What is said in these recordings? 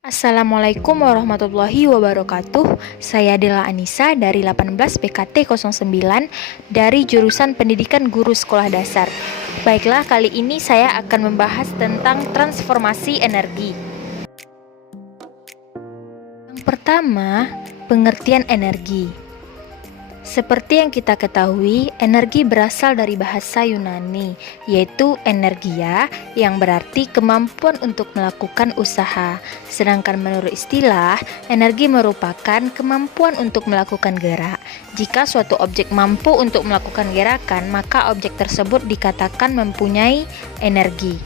Assalamualaikum warahmatullahi wabarakatuh. Saya Dela Anissa dari 18 PKT 09 dari jurusan Pendidikan Guru Sekolah Dasar. Baiklah, kali ini saya akan membahas tentang transformasi energi. Yang pertama, pengertian energi. Seperti yang kita ketahui, energi berasal dari bahasa Yunani, yaitu energia, yang berarti kemampuan untuk melakukan usaha. Sedangkan menurut istilah, energi merupakan kemampuan untuk melakukan gerak. Jika suatu objek mampu untuk melakukan gerakan, maka objek tersebut dikatakan mempunyai energi.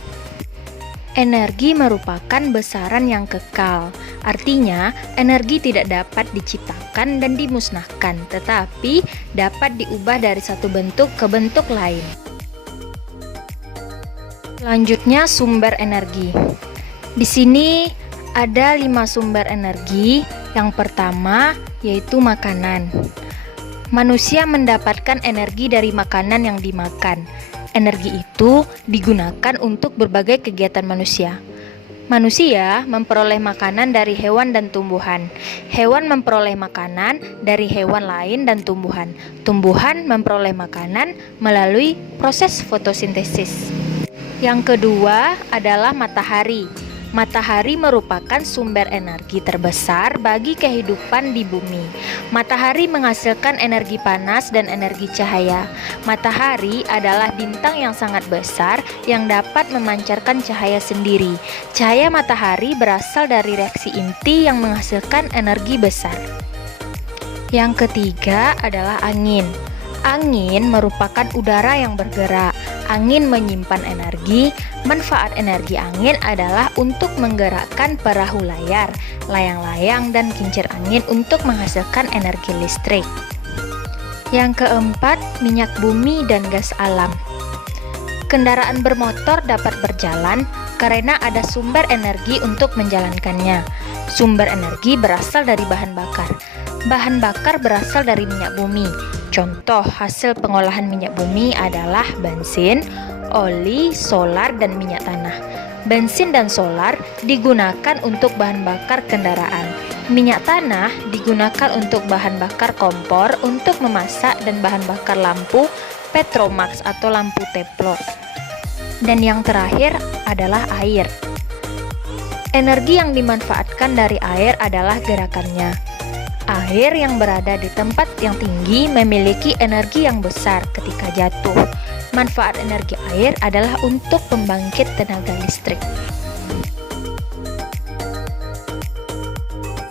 Energi merupakan besaran yang kekal. Artinya, energi tidak dapat diciptakan dan dimusnahkan, tetapi dapat diubah dari satu bentuk ke bentuk lain. Selanjutnya, sumber energi. Di sini ada 5 sumber energi. Yang pertama yaitu makanan. Manusia mendapatkan energi dari makanan yang dimakan. Energi itu digunakan untuk berbagai kegiatan manusia. Manusia memperoleh makanan dari hewan dan tumbuhan. Hewan memperoleh makanan dari hewan lain dan tumbuhan. Tumbuhan memperoleh makanan melalui proses fotosintesis. Yang kedua adalah matahari. Matahari merupakan sumber energi terbesar bagi kehidupan di bumi. Matahari menghasilkan energi panas dan energi cahaya. Matahari adalah bintang yang sangat besar yang dapat memancarkan cahaya sendiri. Cahaya matahari berasal dari reaksi inti yang menghasilkan energi besar. Yang ketiga adalah angin. Angin merupakan udara yang bergerak. Angin menyimpan energi. Manfaat energi angin adalah untuk menggerakkan perahu layar, layang-layang, dan kincir angin untuk menghasilkan energi listrik. Yang keempat, minyak bumi dan gas alam. Kendaraan bermotor dapat berjalan karena ada sumber energi untuk menjalankannya. Sumber energi berasal dari bahan bakar. Bahan bakar berasal dari minyak bumi. Contoh hasil pengolahan minyak bumi adalah bensin, oli, solar, dan minyak tanah. Bensin dan solar digunakan untuk bahan bakar kendaraan. Minyak tanah digunakan untuk bahan bakar kompor untuk memasak dan bahan bakar lampu Petromax atau lampu teplok. Dan yang terakhir adalah air. Energi yang dimanfaatkan dari air adalah gerakannya. Air yang berada di tempat yang tinggi memiliki energi yang besar ketika jatuh. Manfaat energi air adalah untuk pembangkit tenaga listrik.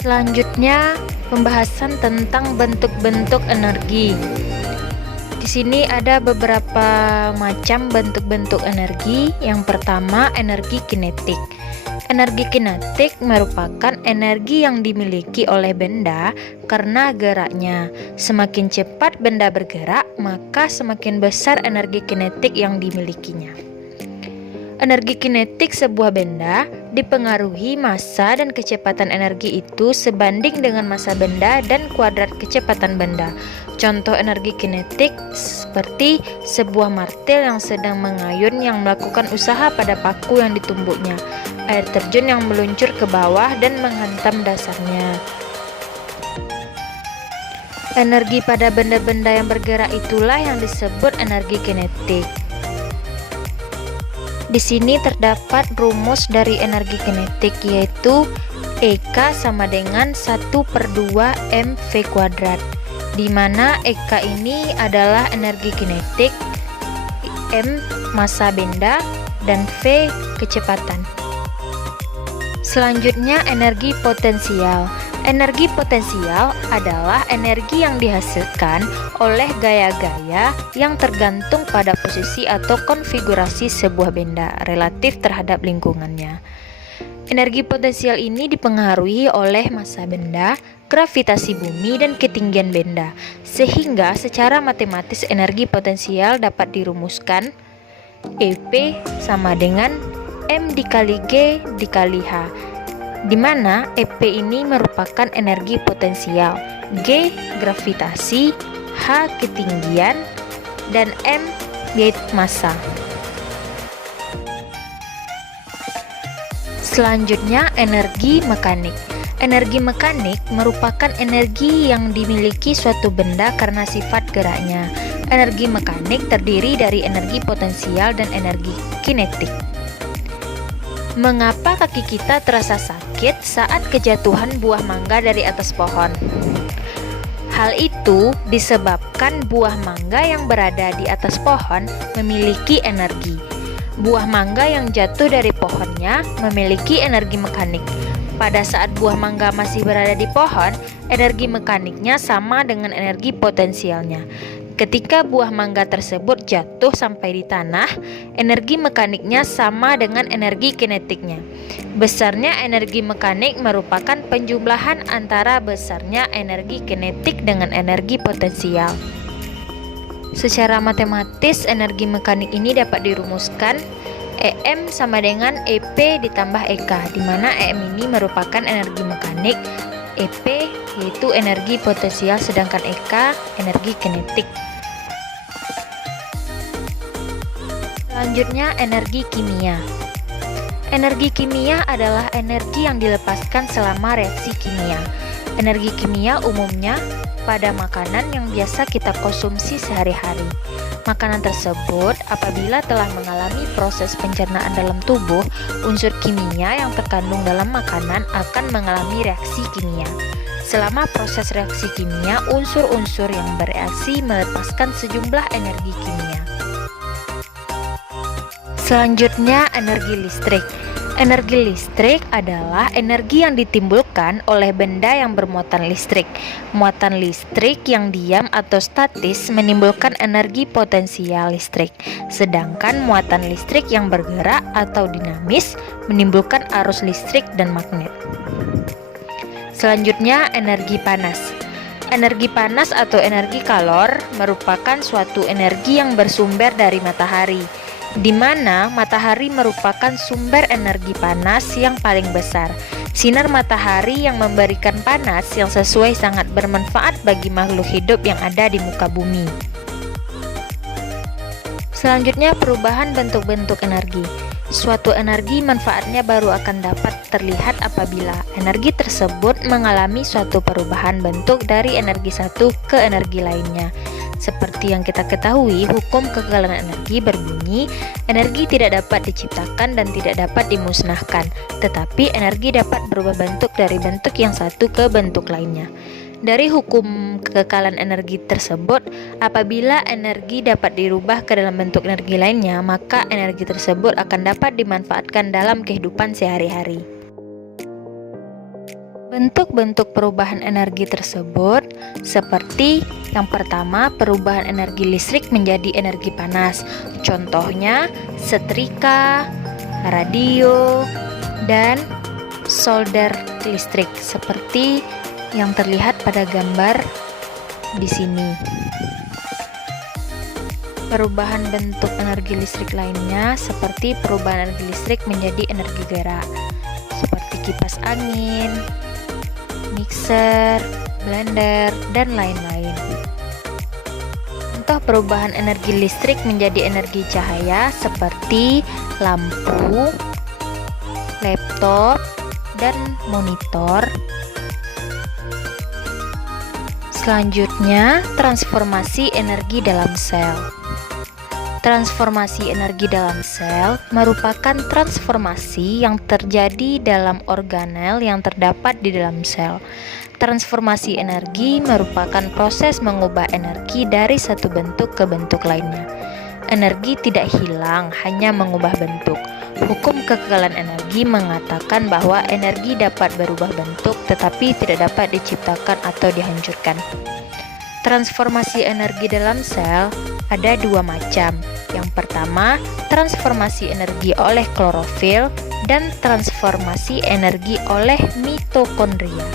Selanjutnya, pembahasan tentang bentuk-bentuk energi. Di sini ada beberapa macam bentuk-bentuk energi. Yang pertama, energi kinetik. Energi kinetik merupakan energi yang dimiliki oleh benda karena geraknya. Semakin cepat benda bergerak, maka semakin besar energi kinetik yang dimilikinya. Energi kinetik sebuah benda dipengaruhi massa dan kecepatan energi itu sebanding dengan massa benda dan kuadrat kecepatan benda. Contoh energi kinetik seperti sebuah martil yang sedang mengayun yang melakukan usaha pada paku yang ditumbuknya, air terjun yang meluncur ke bawah dan menghantam dasarnya. Energi pada benda-benda yang bergerak itulah yang disebut energi kinetik. Di sini terdapat rumus dari energi kinetik, yaitu EK sama dengan 1/2 mv kuadrat, di mana EK ini adalah energi kinetik, M massa benda, dan V kecepatan. Selanjutnya, energi potensial. Energi potensial adalah energi yang dihasilkan oleh gaya-gaya yang tergantung pada posisi atau konfigurasi sebuah benda relatif terhadap lingkungannya. Energi potensial ini dipengaruhi oleh massa benda, gravitasi bumi, dan ketinggian benda, sehingga secara matematis energi potensial dapat dirumuskan EP sama dengan M dikali G dikali H, di mana EP ini merupakan energi potensial, G gravitasi, H ketinggian, dan M yaitu massa. Selanjutnya, energi mekanik. Energi mekanik merupakan energi yang dimiliki suatu benda karena sifat geraknya. Energi mekanik terdiri dari energi potensial dan energi kinetik. Mengapa kaki kita terasa sakit saat kejatuhan buah mangga dari atas pohon? Hal itu disebabkan buah mangga yang berada di atas pohon memiliki energi. Buah mangga yang jatuh dari pohonnya memiliki energi mekanik. Pada saat buah mangga masih berada di pohon, energi mekaniknya sama dengan energi potensialnya. Ketika buah mangga tersebut jatuh sampai di tanah, energi mekaniknya sama dengan energi kinetiknya. Besarnya energi mekanik merupakan penjumlahan antara besarnya energi kinetik dengan energi potensial. Secara matematis, energi mekanik ini dapat dirumuskan EM sama dengan EP ditambah EK, di mana EM ini merupakan energi mekanik, EP yaitu energi potensial, sedangkan EK energi kinetik. Selanjutnya, energi kimia. Energi kimia adalah energi yang dilepaskan selama reaksi kimia. Energi kimia umumnya pada makanan yang biasa kita konsumsi sehari-hari. Makanan tersebut apabila telah mengalami proses pencernaan dalam tubuh, unsur kimia yang terkandung dalam makanan akan mengalami reaksi kimia. Selama proses reaksi kimia, unsur-unsur yang bereaksi melepaskan sejumlah energi kimia. Selanjutnya, energi listrik. Energi listrik adalah energi yang ditimbulkan oleh benda yang bermuatan listrik. Muatan listrik yang diam atau statis menimbulkan energi potensial listrik, sedangkan muatan listrik yang bergerak atau dinamis menimbulkan arus listrik dan magnet. Selanjutnya, energi panas. Energi panas atau energi kalor merupakan suatu energi yang bersumber dari matahari, di mana matahari merupakan sumber energi panas yang paling besar. Sinar matahari yang memberikan panas yang sesuai sangat bermanfaat bagi makhluk hidup yang ada di muka bumi. Selanjutnya, perubahan bentuk-bentuk energi. Suatu energi manfaatnya baru akan dapat terlihat apabila energi tersebut mengalami suatu perubahan bentuk dari energi satu ke energi lainnya. Seperti yang kita ketahui, hukum kekekalan energi berbunyi, energi tidak dapat diciptakan dan tidak dapat dimusnahkan, tetapi energi dapat berubah bentuk dari bentuk yang satu ke bentuk lainnya. Dari hukum kekekalan energi tersebut, apabila energi dapat dirubah ke dalam bentuk energi lainnya, maka energi tersebut akan dapat dimanfaatkan dalam kehidupan sehari-hari. Bentuk-bentuk perubahan energi tersebut seperti yang pertama, perubahan energi listrik menjadi energi panas. Contohnya, setrika, radio, dan solder listrik seperti yang terlihat pada gambar di sini. Perubahan bentuk energi listrik lainnya seperti perubahan energi listrik menjadi energi gerak seperti kipas angin, mixer, blender, dan lain-lain. Contoh perubahan energi listrik menjadi energi cahaya seperti lampu, laptop, dan monitor. Selanjutnya, transformasi energi dalam sel. Transformasi energi dalam sel merupakan transformasi yang terjadi dalam organel yang terdapat di dalam sel. Transformasi energi merupakan proses mengubah energi dari satu bentuk ke bentuk lainnya. Energi tidak hilang, hanya mengubah bentuk. Hukum kekekalan energi mengatakan bahwa energi dapat berubah bentuk tetapi tidak dapat diciptakan atau dihancurkan. Transformasi energi dalam sel ada dua macam. Yang pertama, transformasi energi oleh klorofil dan transformasi energi oleh mitokondria.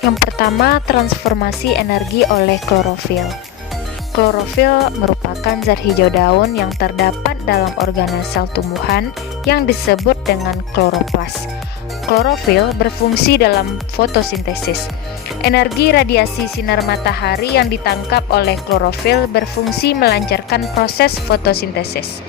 Yang pertama, transformasi energi oleh klorofil. Klorofil merupakan zat hijau daun yang terdapat dalam organel sel tumbuhan yang disebut dengan kloroplas. Klorofil berfungsi dalam fotosintesis. Energi radiasi sinar matahari yang ditangkap oleh klorofil berfungsi melancarkan proses fotosintesis.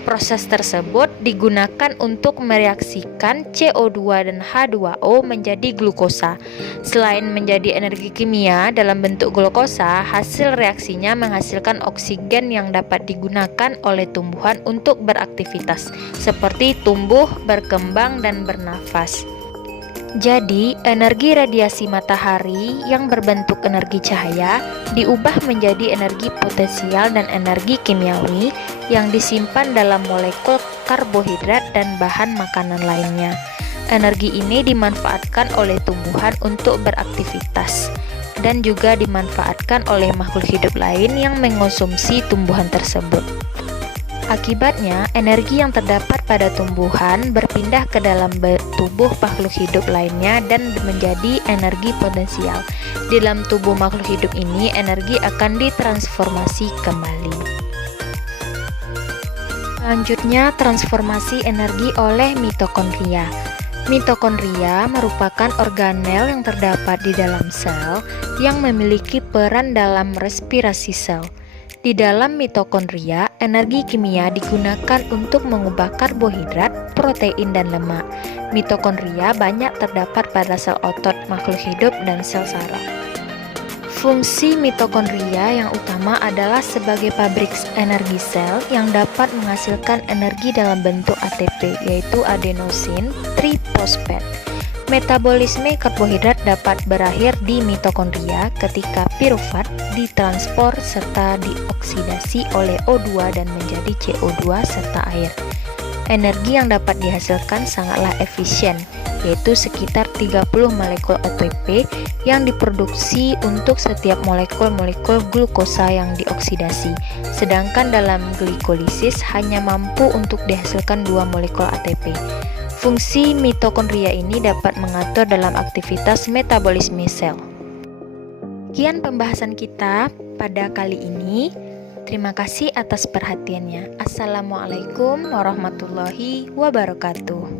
Proses tersebut digunakan untuk mereaksikan CO2 dan H2O menjadi glukosa. Selain menjadi energi kimia dalam bentuk glukosa, hasil reaksinya menghasilkan oksigen yang dapat digunakan oleh tumbuhan untuk beraktivitas, seperti tumbuh, berkembang, dan bernafas. Jadi, energi radiasi matahari yang berbentuk energi cahaya diubah menjadi energi potensial dan energi kimiawi yang disimpan dalam molekul karbohidrat dan bahan makanan lainnya. Energi ini dimanfaatkan oleh tumbuhan untuk beraktivitas dan juga dimanfaatkan oleh makhluk hidup lain yang mengonsumsi tumbuhan tersebut. Akibatnya, energi yang terdapat pada tumbuhan berpindah ke dalam tubuh makhluk hidup lainnya dan menjadi energi potensial. Di dalam tubuh makhluk hidup ini, energi akan ditransformasi kembali. Selanjutnya, transformasi energi oleh mitokondria. Mitokondria merupakan organel yang terdapat di dalam sel yang memiliki peran dalam respirasi sel. Di dalam mitokondria, energi kimia digunakan untuk mengubah karbohidrat, protein, dan lemak. Mitokondria banyak terdapat pada sel otot, makhluk hidup, dan sel saraf. Fungsi mitokondria yang utama adalah sebagai pabrik energi sel yang dapat menghasilkan energi dalam bentuk ATP, yaitu adenosin trifosfat. Metabolisme karbohidrat dapat berakhir di mitokondria ketika pirufat ditransport serta dioksidasi oleh O2 dan menjadi CO2 serta air. Energi yang dapat dihasilkan sangatlah efisien, yaitu sekitar 30 molekul ATP yang diproduksi untuk setiap molekul-molekul glukosa yang dioksidasi. Sedangkan dalam glikolisis hanya mampu untuk dihasilkan 2 molekul ATP. Fungsi mitokondria ini dapat mengatur dalam aktivitas metabolisme sel. Sekian pembahasan kita pada kali ini. Terima kasih atas perhatiannya. Assalamualaikum warahmatullahi wabarakatuh.